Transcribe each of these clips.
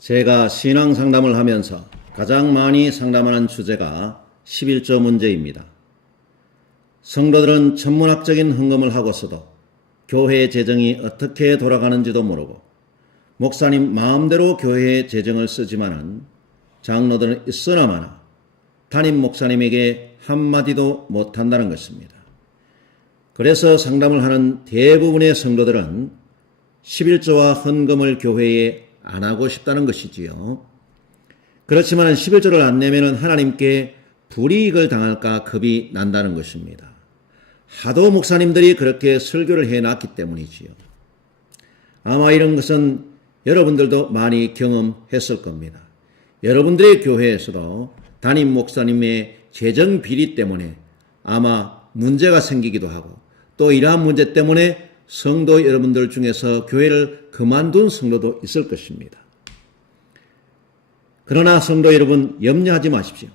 제가 신앙 상담을 하면서 가장 많이 상담하는 주제가 11조 문제입니다. 성도들은 천문학적인 헌금을 하고서도 교회 재정이 어떻게 돌아가는지도 모르고 목사님 마음대로 교회 재정을 쓰지만은 장로들은 있으나마나 담임 목사님에게 한마디도 못한다는 것입니다. 그래서 상담을 하는 대부분의 성도들은 11조와 헌금을 교회에 안 하고 싶다는 것이지요. 그렇지만 11조를 안 내면 하나님께 불이익을 당할까 겁이 난다는 것입니다. 하도 목사님들이 그렇게 설교를 해놨기 때문이지요. 아마 이런 것은 여러분들도 많이 경험했을 겁니다. 여러분들의 교회에서도 담임 목사님의 재정 비리 때문에 아마 문제가 생기기도 하고 또 이러한 문제 때문에 성도 여러분들 중에서 교회를 그만둔 성도도 있을 것입니다. 그러나 성도 여러분 염려하지 마십시오.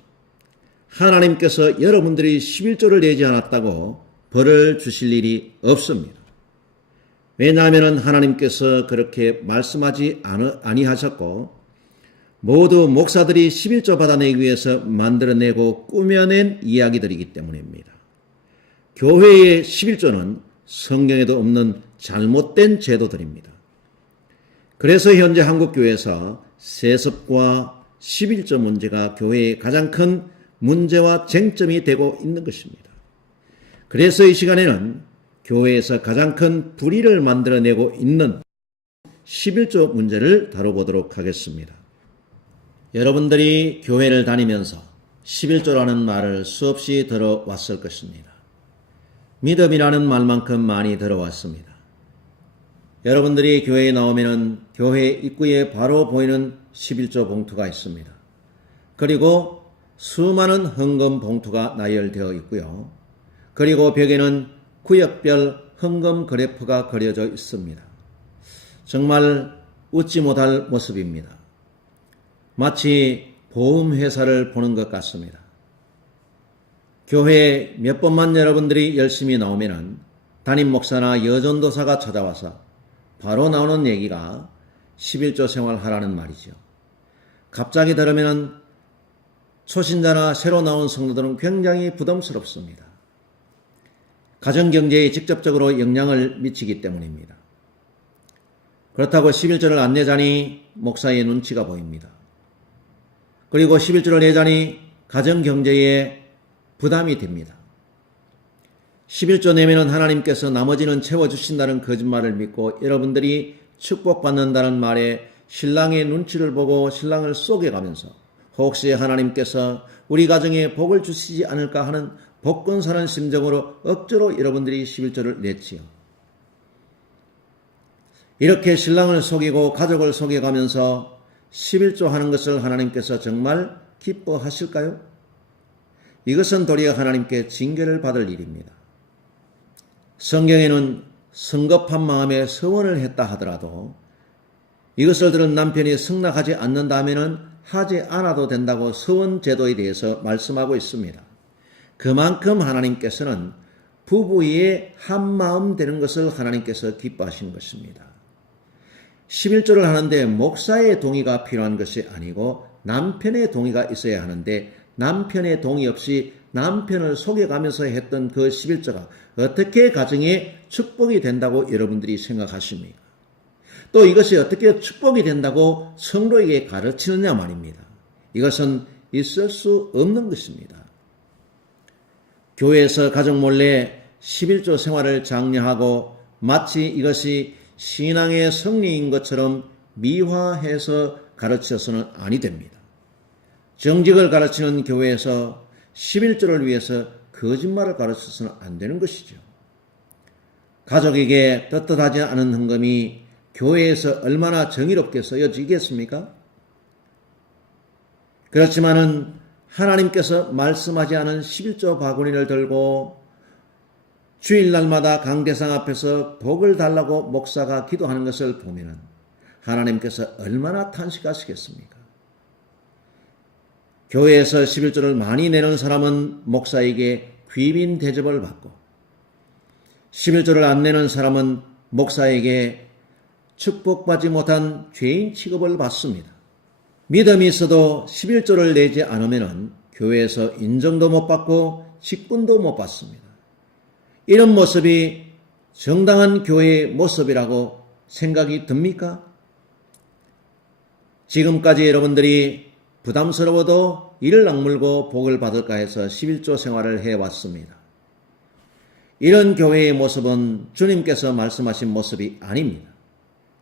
하나님께서 여러분들이 11조를 내지 않았다고 벌을 주실 일이 없습니다. 왜냐하면 하나님께서 그렇게 말씀하지 아니하셨고 모두 목사들이 11조 받아내기 위해서 만들어내고 꾸며낸 이야기들이기 때문입니다. 교회의 11조는 성경에도 없는 잘못된 제도들입니다. 그래서 현재 한국교회에서 세습과 11조 문제가 교회의 가장 큰 문제와 쟁점이 되고 있는 것입니다. 그래서 이 시간에는 교회에서 가장 큰 불의를 만들어내고 있는 11조 문제를 다뤄보도록 하겠습니다. 여러분들이 교회를 다니면서 11조라는 말을 수없이 들어왔을 것입니다. 믿음이라는 말만큼 많이 들어왔습니다. 여러분들이 교회에 나오면 교회 입구에 바로 보이는 11조 봉투가 있습니다. 그리고 수많은 헌금 봉투가 나열되어 있고요. 그리고 벽에는 구역별 헌금 그래프가 그려져 있습니다. 정말 웃지 못할 모습입니다. 마치 보험회사를 보는 것 같습니다. 교회에 몇 번만 여러분들이 열심히 나오면 담임 목사나 여전도사가 찾아와서 바로 나오는 얘기가 11조 생활하라는 말이죠. 갑자기 들으면 초신자나 새로 나온 성도들은 굉장히 부담스럽습니다. 가정경제에 직접적으로 영향을 미치기 때문입니다. 그렇다고 11조를 안 내자니 목사의 눈치가 보입니다. 그리고 11조를 내자니 가정경제에 부담이 됩니다. 11조 내면은 하나님께서 나머지는 채워주신다는 거짓말을 믿고 여러분들이 축복받는다는 말에 신랑의 눈치를 보고 신랑을 속여가면서 혹시 하나님께서 우리 가정에 복을 주시지 않을까 하는 복권 사는 심정으로 억지로 여러분들이 11조를 냈지요. 이렇게 신랑을 속이고 가족을 속여가면서 11조 하는 것을 하나님께서 정말 기뻐하실까요? 이것은 도리어 하나님께 징계를 받을 일입니다. 성경에는 성급한 마음에 서원을 했다 하더라도 이것을 들은 남편이 승낙하지 않는다면 하지 않아도 된다고 서원 제도에 대해서 말씀하고 있습니다. 그만큼 하나님께서는 부부의 한마음 되는 것을 하나님께서 기뻐하시는 것입니다. 11조를 하는데 목사의 동의가 필요한 것이 아니고 남편의 동의가 있어야 하는데 남편의 동의 없이 남편을 속여가면서 했던 그 11조가 어떻게 가정에 축복이 된다고 여러분들이 생각하십니까? 또 이것이 어떻게 축복이 된다고 성도에게 가르치느냐 말입니다. 이것은 있을 수 없는 것입니다. 교회에서 가족 몰래 11조 생활을 장려하고 마치 이것이 신앙의 승리인 것처럼 미화해서 가르쳐서는 아니 됩니다. 정직을 가르치는 교회에서 11조를 위해서 거짓말을 가르쳐서는 안 되는 것이죠. 가족에게 떳떳하지 않은 헌금이 교회에서 얼마나 정의롭게 쓰여지겠습니까? 그렇지만은 하나님께서 말씀하지 않은 11조 바구니를 들고 주일날마다 강대상 앞에서 복을 달라고 목사가 기도하는 것을 보면 하나님께서 얼마나 탄식하시겠습니까? 교회에서 11조를 많이 내는 사람은 목사에게 귀빈 대접을 받고 11조를 안 내는 사람은 목사에게 축복받지 못한 죄인 취급을 받습니다. 믿음이 있어도 11조를 내지 않으면 교회에서 인정도 못 받고 직분도 못 받습니다. 이런 모습이 정당한 교회의 모습이라고 생각이 듭니까? 지금까지 여러분들이 부담스러워도 이를 악물고 복을 받을까 해서 11조 생활을 해왔습니다. 이런 교회의 모습은 주님께서 말씀하신 모습이 아닙니다.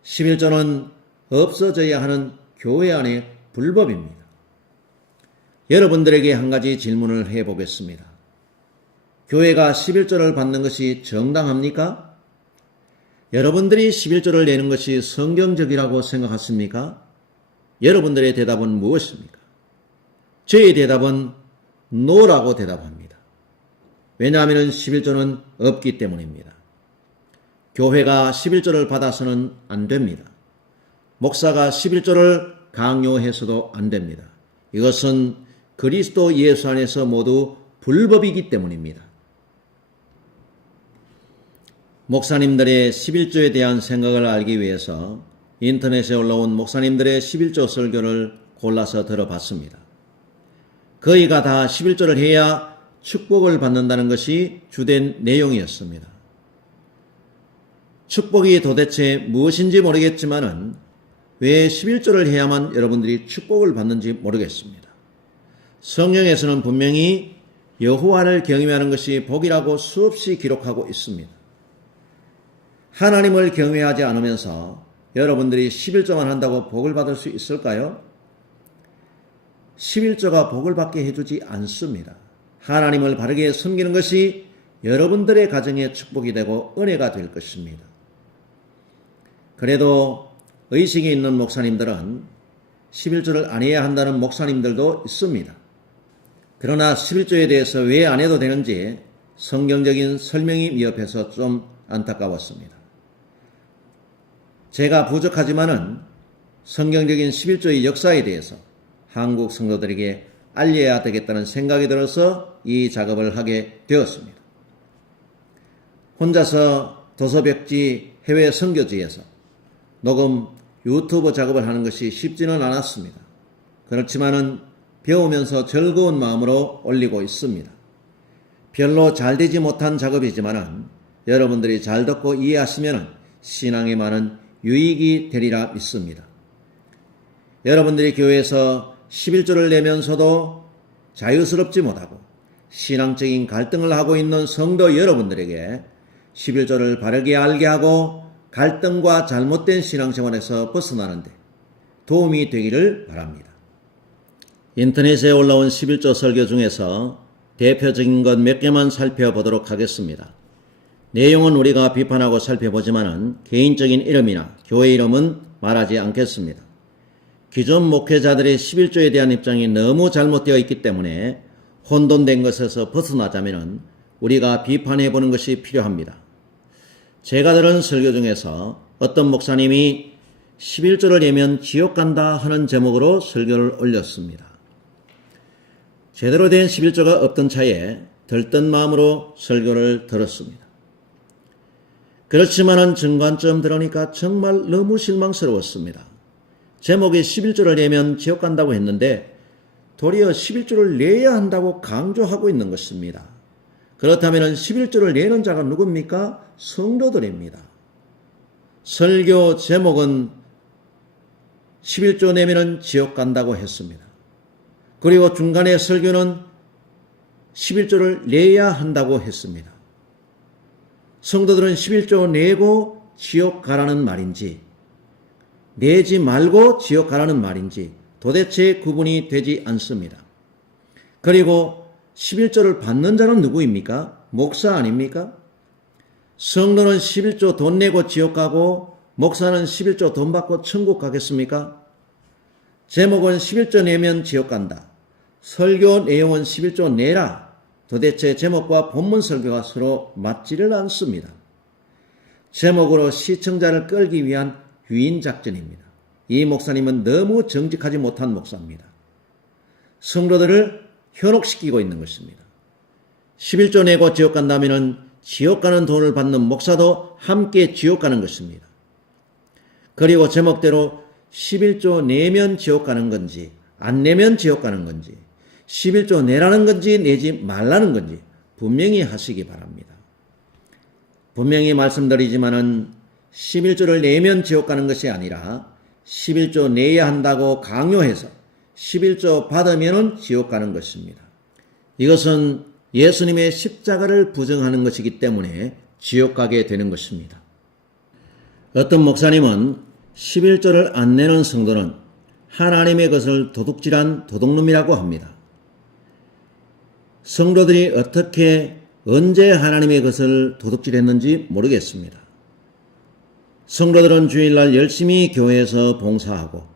11조는 없어져야 하는 교회 안의 불법입니다. 여러분들에게 한 가지 질문을 해보겠습니다. 교회가 11조를 받는 것이 정당합니까? 여러분들이 11조를 내는 것이 성경적이라고 생각하십니까? 여러분들의 대답은 무엇입니까? 저의 대답은 노라고 대답합니다. 왜냐하면 11조는 없기 때문입니다. 교회가 11조를 받아서는 안 됩니다. 목사가 11조를 강요해서도 안 됩니다. 이것은 그리스도 예수 안에서 모두 불법이기 때문입니다. 목사님들의 11조에 대한 생각을 알기 위해서 인터넷에 올라온 목사님들의 11조 설교를 골라서 들어봤습니다. 거의가 다 11조를 해야 축복을 받는다는 것이 주된 내용이었습니다. 축복이 도대체 무엇인지 모르겠지만은 왜 11조를 해야만 여러분들이 축복을 받는지 모르겠습니다. 성경에서는 분명히 여호와를 경외하는 것이 복이라고 수없이 기록하고 있습니다. 하나님을 경외하지 않으면서 여러분들이 11조만 한다고 복을 받을 수 있을까요? 11조가 복을 받게 해주지 않습니다. 하나님을 바르게 섬기는 것이 여러분들의 가정에 축복이 되고 은혜가 될 것입니다. 그래도 의식이 있는 목사님들은 11조를 안 해야 한다는 목사님들도 있습니다. 그러나 11조에 대해서 왜 안 해도 되는지 성경적인 설명이 미흡해서 좀 안타까웠습니다. 제가 부족하지만은 성경적인 11조의 역사에 대해서 한국 성도들에게 알려야 되겠다는 생각이 들어서 이 작업을 하게 되었습니다. 혼자서 도서벽지 해외 선교지에서 녹음 유튜브 작업을 하는 것이 쉽지는 않았습니다. 그렇지만은 배우면서 즐거운 마음으로 올리고 있습니다. 별로 잘 되지 못한 작업이지만은 여러분들이 잘 듣고 이해하시면 신앙에 많은 유익이 되리라 믿습니다. 여러분들이 교회에서 11조를 내면서도 자유스럽지 못하고 신앙적인 갈등을 하고 있는 성도 여러분들에게 11조를 바르게 알게 하고 갈등과 잘못된 신앙생활에서 벗어나는데 도움이 되기를 바랍니다. 인터넷에 올라온 11조 설교 중에서 대표적인 것 몇 개만 살펴보도록 하겠습니다. 내용은 우리가 비판하고 살펴보지만은 개인적인 이름이나 교회 이름은 말하지 않겠습니다. 기존 목회자들의 11조에 대한 입장이 너무 잘못되어 있기 때문에 혼돈된 것에서 벗어나자면은 우리가 비판해 보는 것이 필요합니다. 제가 들은 설교 중에서 어떤 목사님이 11조를 내면 지옥 간다 하는 제목으로 설교를 올렸습니다. 제대로 된 11조가 없던 차에 들뜬 마음으로 설교를 들었습니다. 그렇지만은 정관점 들으니까 정말 너무 실망스러웠습니다. 제목에 11조를 내면 지옥 간다고 했는데 도리어 11조를 내야 한다고 강조하고 있는 것입니다. 그렇다면 11조를 내는 자가 누굽니까? 성도들입니다. 설교 제목은 11조 내면은 지옥 간다고 했습니다. 그리고 중간에 설교는 11조를 내야 한다고 했습니다. 성도들은 11조 내고 지옥 가라는 말인지 내지 말고 지옥 가라는 말인지 도대체 구분이 되지 않습니다. 그리고 11조를 받는 자는 누구입니까? 목사 아닙니까? 성도는 11조 돈 내고 지옥 가고 목사는 11조 돈 받고 천국 가겠습니까? 제목은 11조 내면 지옥 간다. 설교 내용은 11조 내라. 도대체 제목과 본문 설교가 서로 맞지를 않습니다. 제목으로 시청자를 끌기 위한 유인 작전입니다. 이 목사님은 너무 정직하지 못한 목사입니다. 성도들을 현혹시키고 있는 것입니다. 11조 내고 지옥 간다면 지옥 가는 돈을 받는 목사도 함께 지옥 가는 것입니다. 그리고 제목대로 11조 내면 지옥 가는 건지 안 내면 지옥 가는 건지 11조 내라는 건지 내지 말라는 건지 분명히 하시기 바랍니다. 분명히 말씀드리지만은 11조를 내면 지옥 가는 것이 아니라 11조 내야 한다고 강요해서 11조 받으면은 지옥 가는 것입니다. 이것은 예수님의 십자가를 부정하는 것이기 때문에 지옥 가게 되는 것입니다. 어떤 목사님은 11조를 안 내는 성도는 하나님의 것을 도둑질한 도둑놈이라고 합니다. 성도들이 어떻게 언제 하나님의 것을 도둑질했는지 모르겠습니다. 성도들은 주일날 열심히 교회에서 봉사하고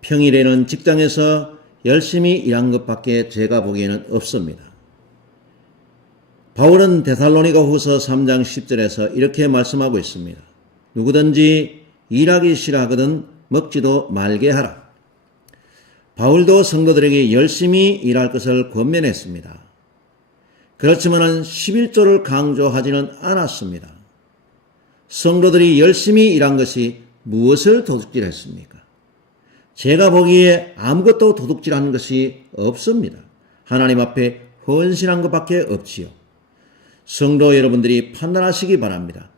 평일에는 직장에서 열심히 일한 것밖에 제가 보기에는 없습니다. 바울은 데살로니가 후서 3장 10절에서 이렇게 말씀하고 있습니다. 누구든지 일하기 싫어하거든 먹지도 말게 하라. 바울도 성도들에게 열심히 일할 것을 권면했습니다. 그렇지만 11조를 강조하지는 않았습니다. 성도들이 열심히 일한 것이 무엇을 도둑질했습니까? 제가 보기에 아무것도 도둑질한 것이 없습니다. 하나님 앞에 헌신한 것밖에 없지요. 성도 여러분들이 판단하시기 바랍니다.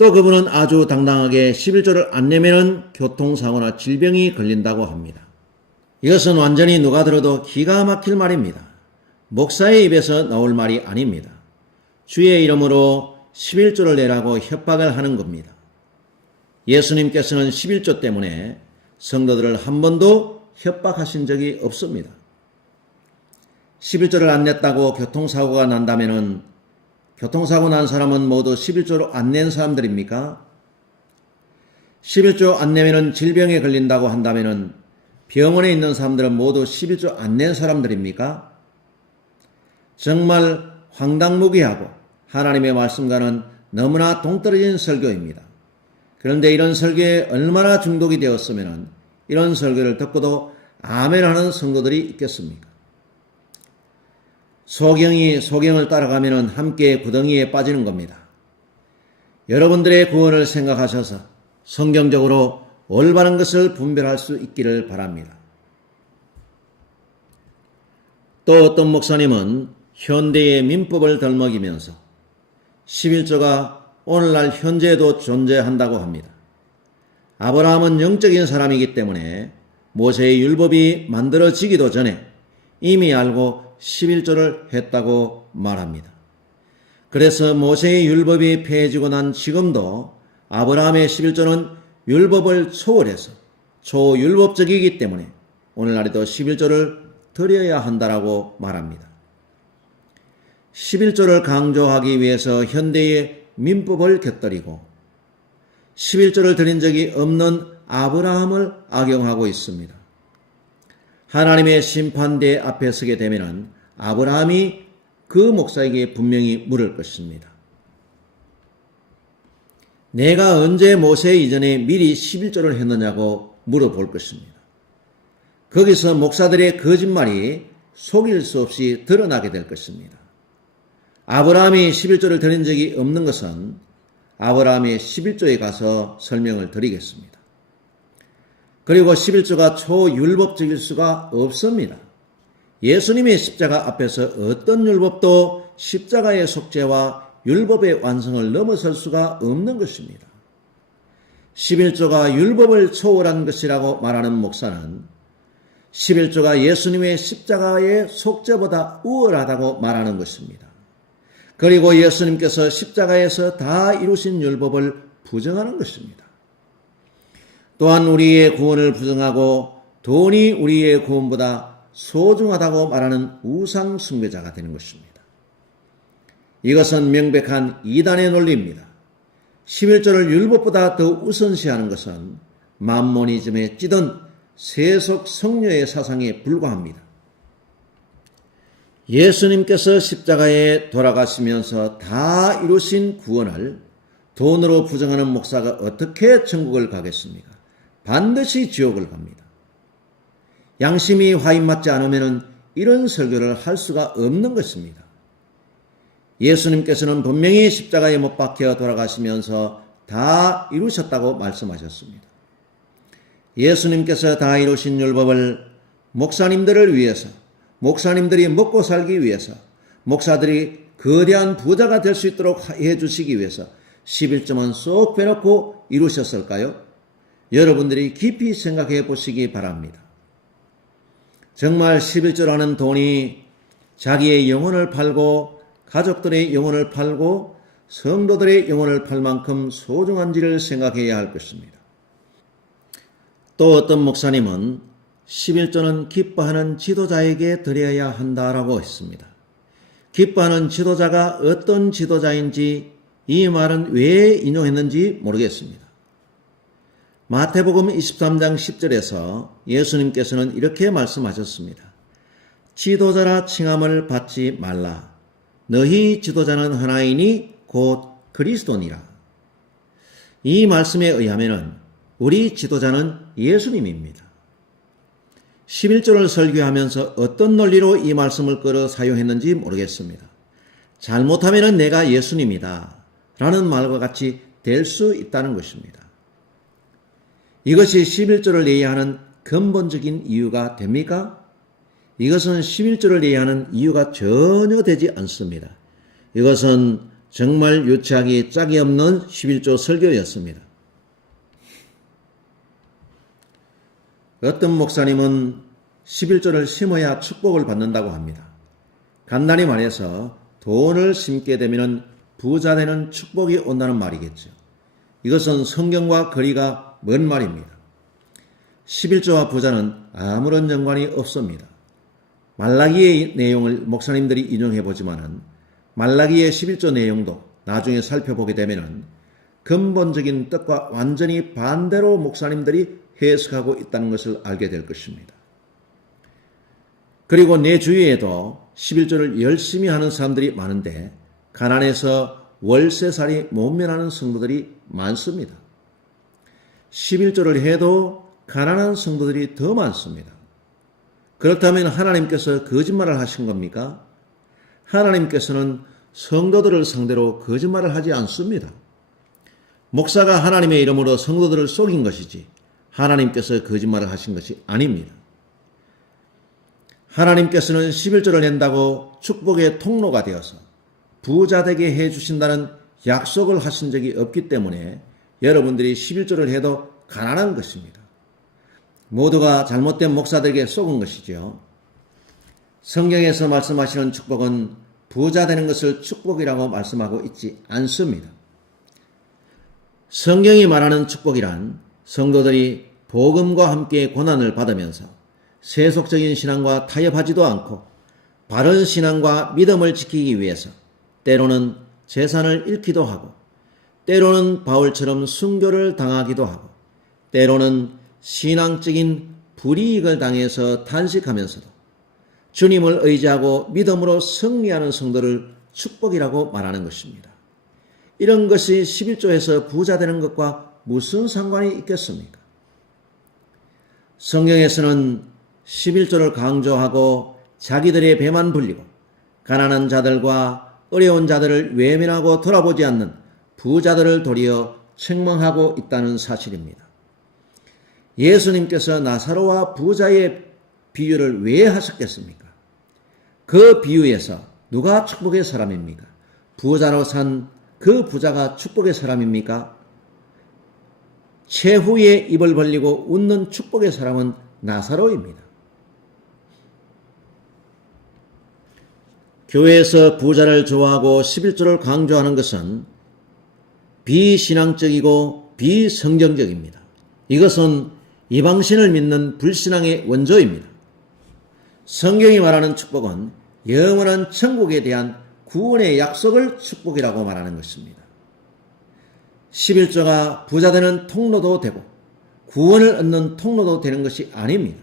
또 그분은 아주 당당하게 11조를 안 내면 교통사고나 질병이 걸린다고 합니다. 이것은 완전히 누가 들어도 기가 막힐 말입니다. 목사의 입에서 나올 말이 아닙니다. 주의 이름으로 11조를 내라고 협박을 하는 겁니다. 예수님께서는 11조 때문에 성도들을 한 번도 협박하신 적이 없습니다. 11조를 안 냈다고 교통사고가 난다면은 교통사고 난 사람은 모두 11조를 안 낸 사람들입니까? 11조 안 내면은 질병에 걸린다고 한다면은 병원에 있는 사람들은 모두 11조 안 낸 사람들입니까? 정말 황당무계하고 하나님의 말씀과는 너무나 동떨어진 설교입니다. 그런데 이런 설교에 얼마나 중독이 되었으면 이런 설교를 듣고도 아멘하는 성도들이 있겠습니까? 소경이 소경을 따라가면 함께 구덩이에 빠지는 겁니다. 여러분들의 구원을 생각하셔서 성경적으로 올바른 것을 분별할 수 있기를 바랍니다. 또 어떤 목사님은 현대의 민법을 덜먹이면서 11조가 오늘날 현재에도 존재한다고 합니다. 아브라함은 영적인 사람이기 때문에 모세의 율법이 만들어지기도 전에 이미 알고 11조를 했다고 말합니다. 그래서 모세의 율법이 폐해지고 난 지금도 아브라함의 11조는 율법을 초월해서 초율법적이기 때문에 오늘날에도 11조를 드려야 한다라고 말합니다. 11조를 강조하기 위해서 현대의 민법을 곁들이고 11조를 드린 적이 없는 아브라함을 악용하고 있습니다. 하나님의 심판대 앞에 서게 되면 아브라함이 그 목사에게 분명히 물을 것입니다. 내가 언제 모세 이전에 미리 11조를 했느냐고 물어볼 것입니다. 거기서 목사들의 거짓말이 속일 수 없이 드러나게 될 것입니다. 아브라함이 11조를 드린 적이 없는 것은 아브라함의 11조에 가서 설명을 드리겠습니다. 그리고 11조가 초율법적일 수가 없습니다. 예수님의 십자가 앞에서 어떤 율법도 십자가의 속죄와 율법의 완성을 넘어설 수가 없는 것입니다. 11조가 율법을 초월한 것이라고 말하는 목사는 11조가 예수님의 십자가의 속죄보다 우월하다고 말하는 것입니다. 그리고 예수님께서 십자가에서 다 이루신 율법을 부정하는 것입니다. 또한 우리의 구원을 부정하고 돈이 우리의 구원보다 소중하다고 말하는 우상 숭배자가 되는 것입니다. 이것은 명백한 이단의 논리입니다. 11조를 율법보다 더 우선시하는 것은 만모니즘에 찌든 세속 성녀의 사상에 불과합니다. 예수님께서 십자가에 돌아가시면서 다 이루신 구원을 돈으로 부정하는 목사가 어떻게 천국을 가겠습니까? 반드시 지옥을 갑니다. 양심이 화인맞지 않으면 이런 설교를 할 수가 없는 것입니다. 예수님께서는 분명히 십자가에 못 박혀 돌아가시면서 다 이루셨다고 말씀하셨습니다. 예수님께서 다 이루신 율법을 목사님들을 위해서, 목사님들이 먹고 살기 위해서, 목사들이 거대한 부자가 될 수 있도록 해주시기 위해서 11조만 쏙 빼놓고 이루셨을까요? 여러분들이 깊이 생각해 보시기 바랍니다. 정말 11조라는 돈이 자기의 영혼을 팔고 가족들의 영혼을 팔고 성도들의 영혼을 팔 만큼 소중한지를 생각해야 할 것입니다. 또 어떤 목사님은 11조는 기뻐하는 지도자에게 드려야 한다라고 했습니다. 기뻐하는 지도자가 어떤 지도자인지 이 말은 왜 인용했는지 모르겠습니다. 마태복음 23장 10절에서 예수님께서는 이렇게 말씀하셨습니다. 지도자라 칭함을 받지 말라. 너희 지도자는 하나이니 곧 그리스도니라. 이 말씀에 의하면 우리 지도자는 예수님입니다. 11조를 설교하면서 어떤 논리로 이 말씀을 끌어 사용했는지 모르겠습니다. 잘못하면 내가 예수님이다 라는 말과 같이 될 수 있다는 것입니다. 이것이 11조를 내야 하는 근본적인 이유가 됩니까? 이것은 11조를 내야 하는 이유가 전혀 되지 않습니다. 이것은 정말 유치하기 짝이 없는 11조 설교였습니다. 어떤 목사님은 11조를 심어야 축복을 받는다고 합니다. 간단히 말해서 돈을 심게 되면 부자 되는 축복이 온다는 말이겠죠. 이것은 성경과 거리가 먼 말입니다. 11조와 부자는 아무런 연관이 없습니다. 말라기의 내용을 목사님들이 인용해 보지만은 말라기의 11조 내용도 나중에 살펴보게 되면은 근본적인 뜻과 완전히 반대로 목사님들이 해석하고 있다는 것을 알게 될 것입니다. 그리고 내 주위에도 11조를 열심히 하는 사람들이 많은데 가난해서 월세살이 못 면하는 성도들이 많습니다. 11조를 해도 가난한 성도들이 더 많습니다. 그렇다면 하나님께서 거짓말을 하신 겁니까? 하나님께서는 성도들을 상대로 거짓말을 하지 않습니다. 목사가 하나님의 이름으로 성도들을 속인 것이지 하나님께서 거짓말을 하신 것이 아닙니다. 하나님께서는 11조를 낸다고 축복의 통로가 되어서 부자 되게 해주신다는 약속을 하신 적이 없기 때문에 여러분들이 11조를 해도 가난한 것입니다. 모두가 잘못된 목사들에게 속은 것이죠. 성경에서 말씀하시는 축복은 부자 되는 것을 축복이라고 말씀하고 있지 않습니다. 성경이 말하는 축복이란 성도들이 복음과 함께 고난을 받으면서 세속적인 신앙과 타협하지도 않고 바른 신앙과 믿음을 지키기 위해서 때로는 재산을 잃기도 하고 때로는 바울처럼 순교를 당하기도 하고 때로는 신앙적인 불이익을 당해서 탄식하면서도 주님을 의지하고 믿음으로 승리하는 성도를 축복이라고 말하는 것입니다. 이런 것이 11조에서 부자 되는 것과 무슨 상관이 있겠습니까? 성경에서는 11조를 강조하고 자기들의 배만 불리고 가난한 자들과 어려운 자들을 외면하고 돌아보지 않는 부자들을 도리어 책망하고 있다는 사실입니다. 예수님께서 나사로와 부자의 비유를 왜 하셨겠습니까? 그 비유에서 누가 축복의 사람입니까? 부자로 산 그 부자가 축복의 사람입니까? 최후에 입을 벌리고 웃는 축복의 사람은 나사로입니다. 교회에서 부자를 좋아하고 11조를 강조하는 것은 비신앙적이고 비성경적입니다. 이것은 이방신을 믿는 불신앙의 원조입니다. 성경이 말하는 축복은 영원한 천국에 대한 구원의 약속을 축복이라고 말하는 것입니다. 11조가 부자 되는 통로도 되고 구원을 얻는 통로도 되는 것이 아닙니다.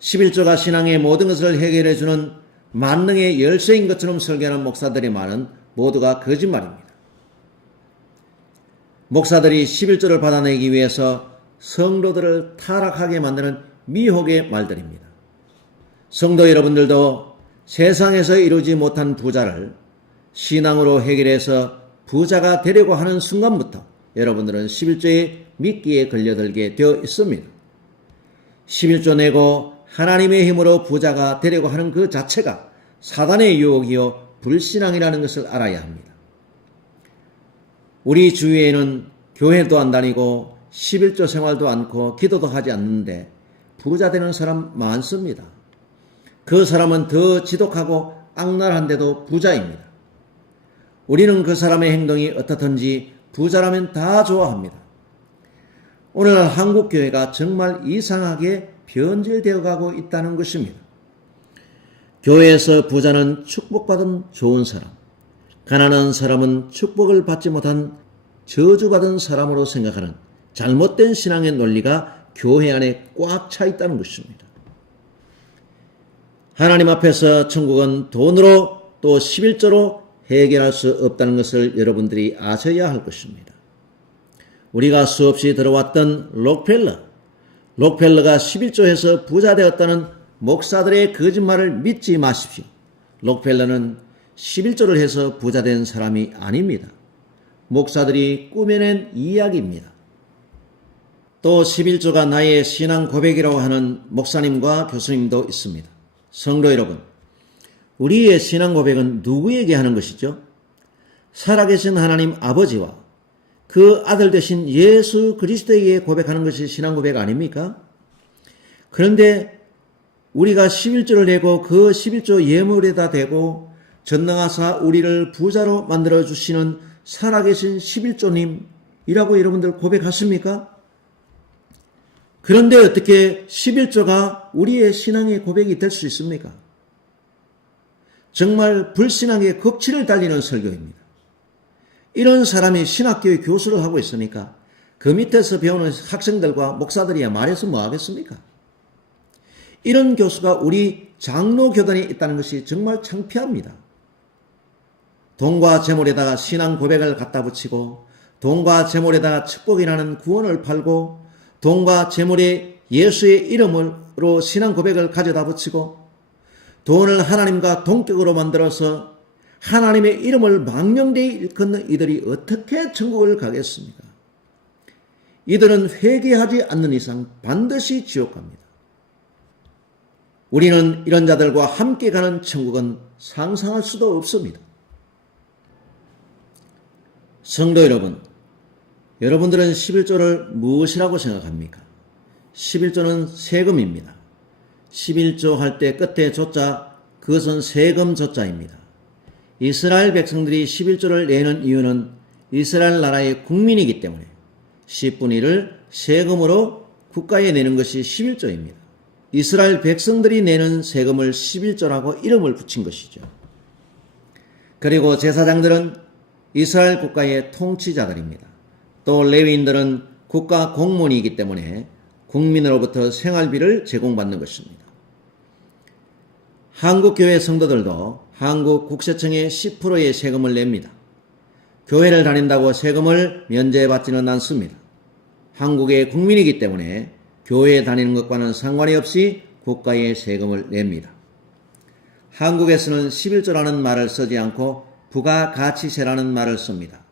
11조가 신앙의 모든 것을 해결해 주는 만능의 열쇠인 것처럼 설교하는 목사들의 말은 모두가 거짓말입니다. 목사들이 11조를 받아내기 위해서 성도들을 타락하게 만드는 미혹의 말들입니다. 성도 여러분들도 세상에서 이루지 못한 부자를 신앙으로 해결해서 부자가 되려고 하는 순간부터 여러분들은 11조의 미끼에 걸려들게 되어 있습니다. 11조 내고 하나님의 힘으로 부자가 되려고 하는 그 자체가 사단의 유혹이요 불신앙이라는 것을 알아야 합니다. 우리 주위에는 교회도 안 다니고 11조 생활도 않고 기도도 하지 않는데 부자 되는 사람 많습니다. 그 사람은 더 지독하고 악랄한데도 부자입니다. 우리는 그 사람의 행동이 어떻든지 부자라면 다 좋아합니다. 오늘날 한국 교회가 정말 이상하게 변질되어 가고 있다는 것입니다. 교회에서 부자는 축복받은 좋은 사람, 가난한 사람은 축복을 받지 못한 저주받은 사람으로 생각하는 잘못된 신앙의 논리가 교회 안에 꽉 차 있다는 것입니다. 하나님 앞에서 천국은 돈으로 또 11조로 해결할 수 없다는 것을 여러분들이 아셔야 할 것입니다. 우리가 수없이 들어왔던 록펠러가 11조에서 부자 되었다는 목사들의 거짓말을 믿지 마십시오. 록펠러는 11조를 해서 부자 된 사람이 아닙니다. 목사들이 꾸며낸 이야기입니다. 또 11조가 나의 신앙 고백이라고 하는 목사님과 교수님도 있습니다. 성도 여러분, 우리의 신앙 고백은 누구에게 하는 것이죠? 살아계신 하나님 아버지와 그 아들 되신 예수 그리스도에게 고백하는 것이 신앙 고백 아닙니까? 그런데 우리가 11조를 내고 그 11조 예물에다 대고 전능하사 우리를 부자로 만들어주시는 살아계신 11조님이라고 여러분들 고백하십니까? 그런데 어떻게 11조가 우리의 신앙의 고백이 될 수 있습니까? 정말 불신앙의 극치를 달리는 설교입니다. 이런 사람이 신학교의 교수를 하고 있으니까 그 밑에서 배우는 학생들과 목사들이야 말해서 뭐 하겠습니까? 이런 교수가 우리 장로교단에 있다는 것이 정말 창피합니다. 돈과 재물에다가 신앙 고백을 갖다 붙이고 돈과 재물에다가 축복이라는 구원을 팔고 돈과 재물에 예수의 이름으로 신앙 고백을 가져다 붙이고 돈을 하나님과 동격으로 만들어서 하나님의 이름을 망령되이 일컫는 이들이 어떻게 천국을 가겠습니까? 이들은 회개하지 않는 이상 반드시 지옥 갑니다. 우리는 이런 자들과 함께 가는 천국은 상상할 수도 없습니다. 성도 여러분, 여러분들은 11조를 무엇이라고 생각합니까? 11조는 세금입니다. 11조 할 때 끝에 조자, 그것은 세금 조자입니다. 이스라엘 백성들이 11조를 내는 이유는 이스라엘 나라의 국민이기 때문에 10분의 1을 세금으로 국가에 내는 것이 11조입니다. 이스라엘 백성들이 내는 세금을 11조라고 이름을 붙인 것이죠. 그리고 제사장들은 이스라엘 국가의 통치자들입니다. 또 레위인들은 국가 공무원이기 때문에 국민으로부터 생활비를 제공받는 것입니다. 한국교회 성도들도 한국 국세청에 10%의 세금을 냅니다. 교회를 다닌다고 세금을 면제받지는 않습니다. 한국의 국민이기 때문에 교회에 다니는 것과는 상관이 없이 국가에 세금을 냅니다. 한국에서는 11조라는 말을 쓰지 않고 부가가치세라는 말을 씁니다.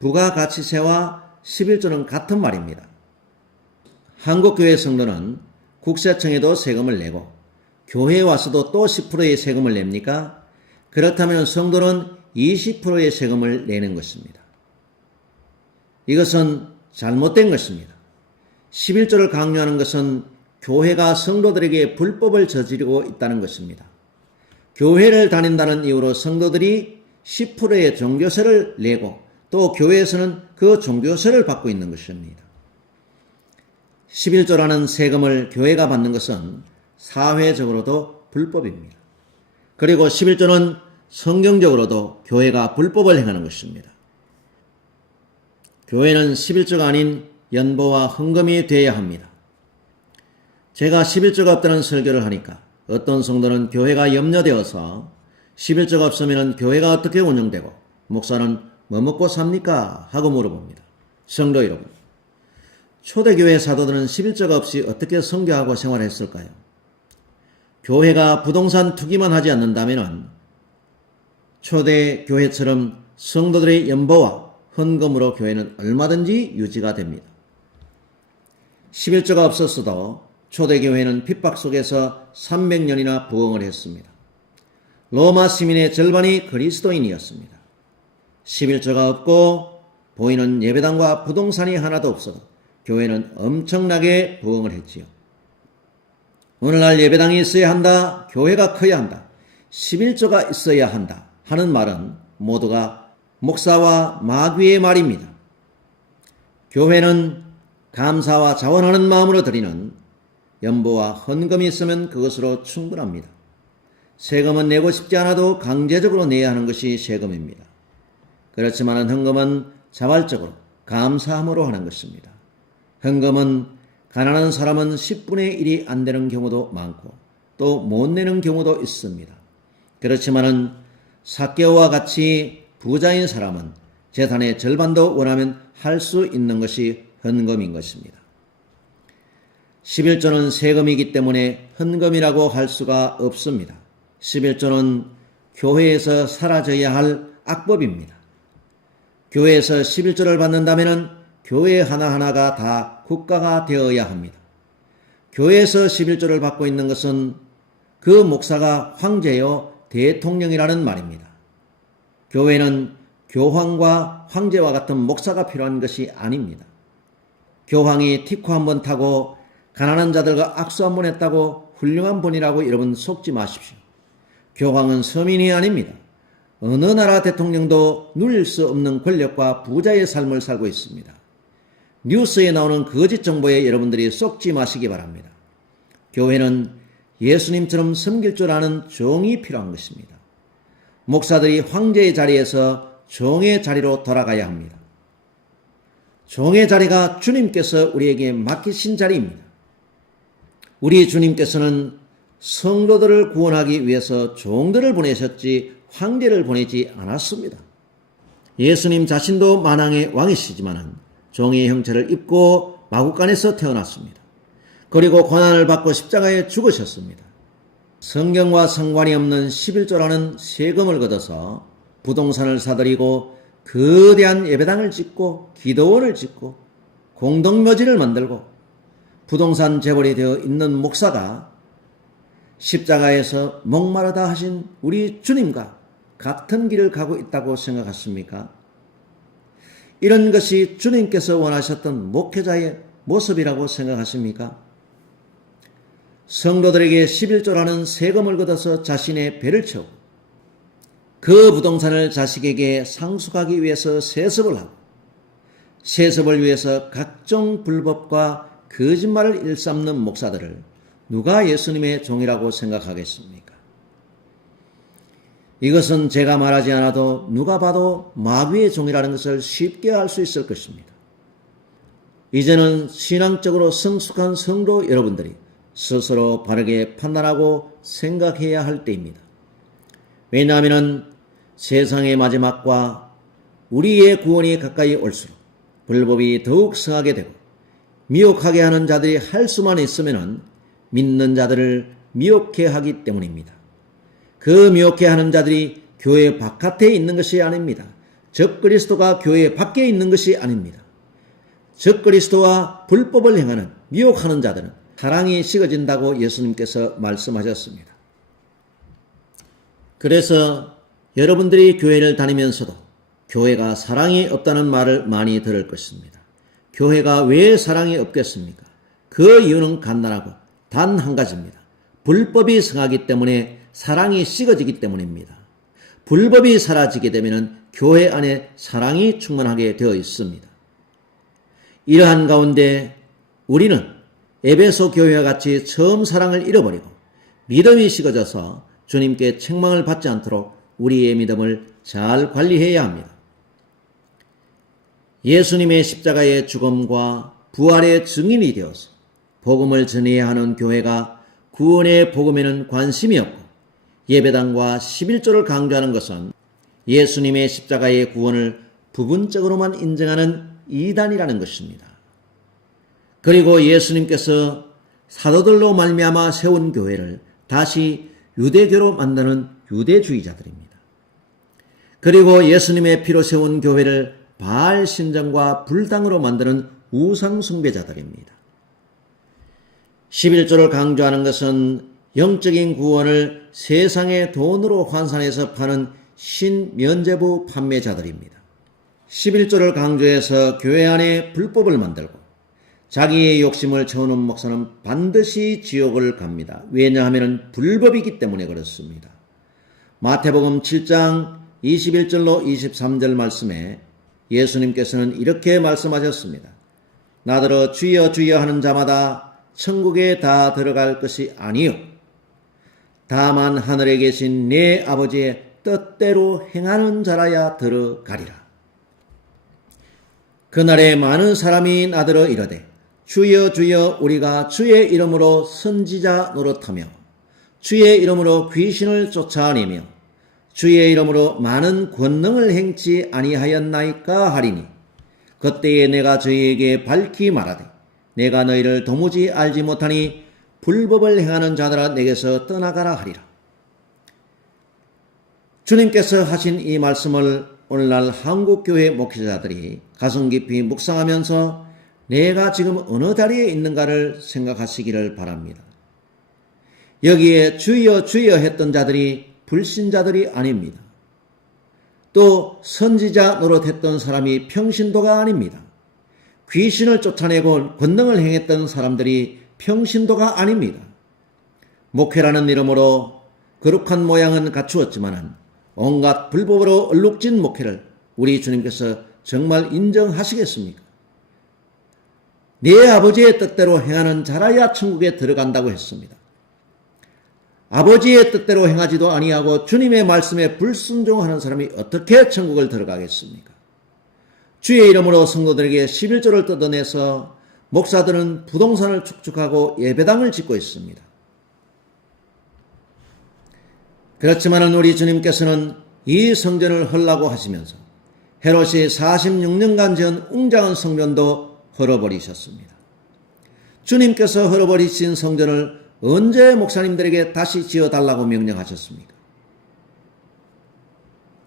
부가가치세와 11조는 같은 말입니다. 한국교회 성도는 국세청에도 세금을 내고 교회에 와서도 또 10%의 세금을 냅니까? 그렇다면 성도는 20%의 세금을 내는 것입니다. 이것은 잘못된 것입니다. 11조를 강요하는 것은 교회가 성도들에게 불법을 저지르고 있다는 것입니다. 교회를 다닌다는 이유로 성도들이 10%의 종교세를 내고 또 교회에서는 그 종교세를 받고 있는 것입니다. 11조라는 세금을 교회가 받는 것은 사회적으로도 불법입니다. 그리고 11조는 성경적으로도 교회가 불법을 행하는 것입니다. 교회는 11조가 아닌 연보와 헌금이 되어야 합니다. 제가 11조가 없다는 설교를 하니까 어떤 성도는 교회가 염려되어서 11조가 없으면 교회가 어떻게 운영되고 목사는 뭐 먹고 삽니까? 하고 물어봅니다. 성도 여러분, 초대교회 사도들은 11조가 없이 어떻게 선교하고 생활했을까요? 교회가 부동산 투기만 하지 않는다면 초대교회처럼 성도들의 연보와 헌금으로 교회는 얼마든지 유지가 됩니다. 11조가 없었어도 초대교회는 핍박 속에서 300년이나 부흥을 했습니다. 로마 시민의 절반이 그리스도인이었습니다. 11조가 없고 보이는 예배당과 부동산이 하나도 없어도 교회는 엄청나게 부흥을 했지요. 오늘날 예배당이 있어야 한다, 교회가 커야 한다, 11조가 있어야 한다 하는 말은 모두가 목사와 마귀의 말입니다. 교회는 감사와 자원하는 마음으로 드리는 연보와 헌금이 있으면 그것으로 충분합니다. 세금은 내고 싶지 않아도 강제적으로 내야 하는 것이 세금입니다. 그렇지만 헌금은 자발적으로 감사함으로 하는 것입니다. 헌금은 가난한 사람은 10분의 1이 안 되는 경우도 많고 또 못 내는 경우도 있습니다. 그렇지만 삭개오와 같이 부자인 사람은 재산의 절반도 원하면 할 수 있는 것이 헌금인 것입니다. 11조는 세금이기 때문에 헌금이라고 할 수가 없습니다. 11조는 교회에서 사라져야 할 악법입니다. 교회에서 11조를 받는다면 교회 하나하나가 다 국가가 되어야 합니다. 교회에서 11조를 받고 있는 것은 그 목사가 황제요 대통령이라는 말입니다. 교회는 교황과 황제와 같은 목사가 필요한 것이 아닙니다. 교황이 티코 한번 타고 가난한 자들과 악수 한번 했다고 훌륭한 분이라고 여러분 속지 마십시오. 교황은 서민이 아닙니다. 어느 나라 대통령도 누릴 수 없는 권력과 부자의 삶을 살고 있습니다. 뉴스에 나오는 거짓 정보에 여러분들이 속지 마시기 바랍니다. 교회는 예수님처럼 섬길 줄 아는 종이 필요한 것입니다. 목사들이 황제의 자리에서 종의 자리로 돌아가야 합니다. 종의 자리가 주님께서 우리에게 맡기신 자리입니다. 우리 주님께서는 성도들을 구원하기 위해서 종들을 보내셨지 황제를 보내지 않았습니다. 예수님 자신도 만왕의 왕이시지만 종의 형체를 입고 마구간에서 태어났습니다. 그리고 고난을 받고 십자가에 죽으셨습니다. 성경과 상관이 없는 11조라는 세금을 걷어서 부동산을 사들이고 거대한 예배당을 짓고 기도원을 짓고 공동묘지를 만들고 부동산 재벌이 되어 있는 목사가 십자가에서 목마르다 하신 우리 주님과 같은 길을 가고 있다고 생각하십니까? 이런 것이 주님께서 원하셨던 목회자의 모습이라고 생각하십니까? 성도들에게 11조라는 세금을 걷어서 자신의 배를 채우고 그 부동산을 자식에게 상속하기 위해서 세습을 하고 세습을 위해서 각종 불법과 거짓말을 일삼는 목사들을 누가 예수님의 종이라고 생각하겠습니까? 이것은 제가 말하지 않아도 누가 봐도 마귀의 종이라는 것을 쉽게 알 수 있을 것입니다. 이제는 신앙적으로 성숙한 성도 여러분들이 스스로 바르게 판단하고 생각해야 할 때입니다. 왜냐하면 세상의 마지막과 우리의 구원이 가까이 올수록 불법이 더욱 성하게 되고 미혹하게 하는 자들이 할 수만 있으면 믿는 자들을 미혹해 하기 때문입니다. 그 미혹해 하는 자들이 교회 바깥에 있는 것이 아닙니다. 적그리스도가 교회 밖에 있는 것이 아닙니다. 적그리스도와 불법을 행하는 미혹하는 자들은 사랑이 식어진다고 예수님께서 말씀하셨습니다. 그래서 여러분들이 교회를 다니면서도 교회가 사랑이 없다는 말을 많이 들을 것입니다. 교회가 왜 사랑이 없겠습니까? 그 이유는 간단하고 단 한 가지입니다. 불법이 성하기 때문에 사랑이 식어지기 때문입니다. 불법이 사라지게 되면 교회 안에 사랑이 충만하게 되어 있습니다. 이러한 가운데 우리는 에베소 교회와 같이 처음 사랑을 잃어버리고 믿음이 식어져서 주님께 책망을 받지 않도록 우리의 믿음을 잘 관리해야 합니다. 예수님의 십자가의 죽음과 부활의 증인이 되어서 복음을 전해야 하는 교회가 구원의 복음에는 관심이 없고 예배당과 11조를 강조하는 것은 예수님의 십자가의 구원을 부분적으로만 인정하는 이단이라는 것입니다. 그리고 예수님께서 사도들로 말미암아 세운 교회를 다시 유대교로 만드는 유대주의자들입니다. 그리고 예수님의 피로 세운 교회를 바알 신전과 불당으로 만드는 우상 숭배자들입니다. 11조를 강조하는 것은 영적인 구원을 세상의 돈으로 환산해서 파는 신면죄부 판매자들입니다. 11조를 강조해서 교회 안에 불법을 만들고 자기의 욕심을 채우는 목사는 반드시 지옥을 갑니다. 왜냐하면 불법이기 때문에 그렇습니다. 마태복음 7장 21절로 23절 말씀에 예수님께서는 이렇게 말씀하셨습니다. 나더러 주여 주여 하는 자마다 천국에 다 들어갈 것이 아니요 다만 하늘에 계신 내 아버지의 뜻대로 행하는 자라야 들어가리라. 그날에 많은 사람이 나더러 이르되 주여 주여 우리가 주의 이름으로 선지자 노릇하며 주의 이름으로 귀신을 쫓아내며 주의 이름으로 많은 권능을 행치 아니하였나이까 하리니 그때에 내가 저희에게 밝히 말하되 내가 너희를 도무지 알지 못하니 불법을 행하는 자들아 내게서 떠나가라 하리라. 주님께서 하신 이 말씀을 오늘날 한국교회 목회자들이 가슴 깊이 묵상하면서 내가 지금 어느 자리에 있는가를 생각하시기를 바랍니다. 여기에 주여 주여 했던 자들이 불신자들이 아닙니다. 또 선지자 노릇했던 사람이 평신도가 아닙니다. 귀신을 쫓아내고 권능을 행했던 사람들이 평신도가 아닙니다. 목회라는 이름으로 거룩한 모양은 갖추었지만 온갖 불법으로 얼룩진 목회를 우리 주님께서 정말 인정하시겠습니까? 네 아버지의 뜻대로 행하는 자라야 천국에 들어간다고 했습니다. 아버지의 뜻대로 행하지도 아니하고 주님의 말씀에 불순종하는 사람이 어떻게 천국을 들어가겠습니까? 주의 이름으로 성도들에게 11조를 뜯어내서 목사들은 부동산을 축축하고 예배당을 짓고 있습니다. 그렇지만 우리 주님께서는 이 성전을 헐라고 하시면서 헤롯이 46년간 지은 웅장한 성전도 헐어버리셨습니다. 주님께서 헐어버리신 성전을 언제 목사님들에게 다시 지어달라고 명령하셨습니까?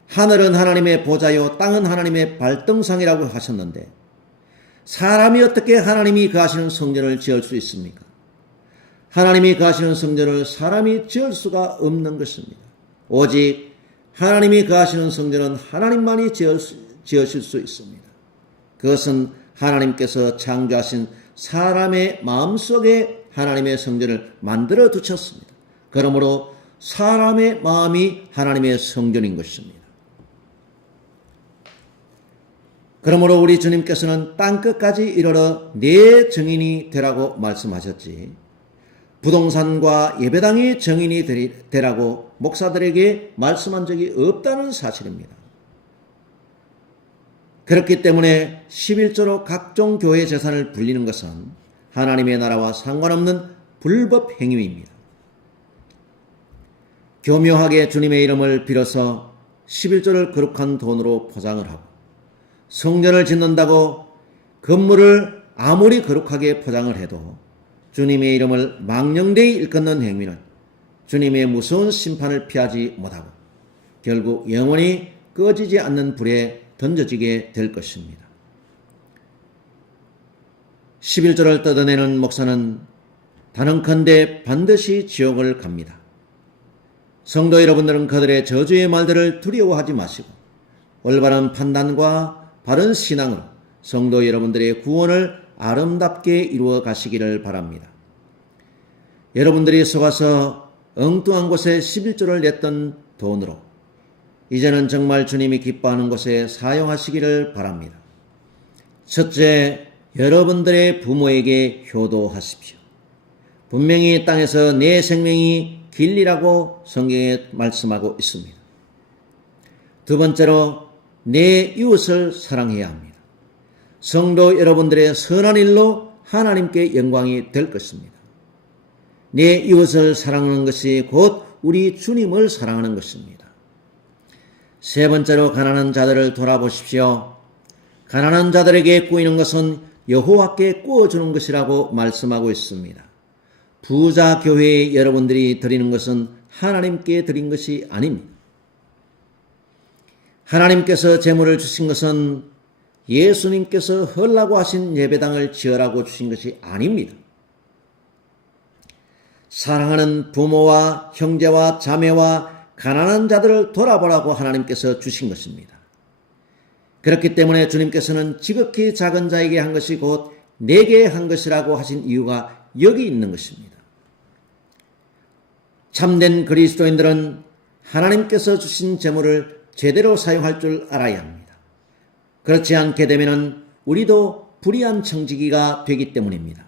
하늘은 하나님의 보좌요 땅은 하나님의 발등상이라고 하셨는데 사람이 어떻게 하나님이 거하시는 성전을 지을 수 있습니까? 하나님이 거하시는 성전을 사람이 지을 수가 없는 것입니다. 오직 하나님이 거하시는 성전은 하나님만이 지으실 수 있습니다. 그것은 하나님께서 창조하신 사람의 마음속에 하나님의 성전을 만들어 두셨습니다. 그러므로 사람의 마음이 하나님의 성전인 것입니다. 그러므로 우리 주님께서는 땅끝까지 이르러 내 증인이 되라고 말씀하셨지 부동산과 예배당이 증인이 되라고 목사들에게 말씀한 적이 없다는 사실입니다. 그렇기 때문에 11조로 각종 교회 재산을 불리는 것은 하나님의 나라와 상관없는 불법 행위입니다. 교묘하게 주님의 이름을 빌어서 11조를 거룩한 돈으로 포장을 하고 성전을 짓는다고 건물을 아무리 거룩하게 포장을 해도 주님의 이름을 망령되이 일컫는 행위는 주님의 무서운 심판을 피하지 못하고 결국 영원히 꺼지지 않는 불에 던져지게 될 것입니다. 11조를 뜯어내는 목사는 단언컨대 반드시 지옥을 갑니다. 성도 여러분들은 그들의 저주의 말들을 두려워하지 마시고 올바른 판단과 바른 신앙으로 성도 여러분들의 구원을 아름답게 이루어 가시기를 바랍니다. 여러분들이 속아서 엉뚱한 곳에 11조를 냈던 돈으로 이제는 정말 주님이 기뻐하는 곳에 사용하시기를 바랍니다. 첫째, 여러분들의 부모에게 효도하십시오. 분명히 땅에서 내 생명이 길리라고 성경에 말씀하고 있습니다. 두 번째로, 내 이웃을 사랑해야 합니다. 성도 여러분들의 선한 일로 하나님께 영광이 될 것입니다. 내 이웃을 사랑하는 것이 곧 우리 주님을 사랑하는 것입니다. 세 번째로 가난한 자들을 돌아보십시오. 가난한 자들에게 꾸이는 것은 여호와께 꾸어주는 것이라고 말씀하고 있습니다. 부자 교회에 여러분들이 드리는 것은 하나님께 드린 것이 아닙니다. 하나님께서 재물을 주신 것은 예수님께서 헐라고 하신 예배당을 지으라고 주신 것이 아닙니다. 사랑하는 부모와 형제와 자매와 가난한 자들을 돌아보라고 하나님께서 주신 것입니다. 그렇기 때문에 주님께서는 지극히 작은 자에게 한 것이 곧 내게 한 것이라고 하신 이유가 여기 있는 것입니다. 참된 그리스도인들은 하나님께서 주신 재물을 제대로 사용할 줄 알아야 합니다. 그렇지 않게 되면 우리도 불의한 청지기가 되기 때문입니다.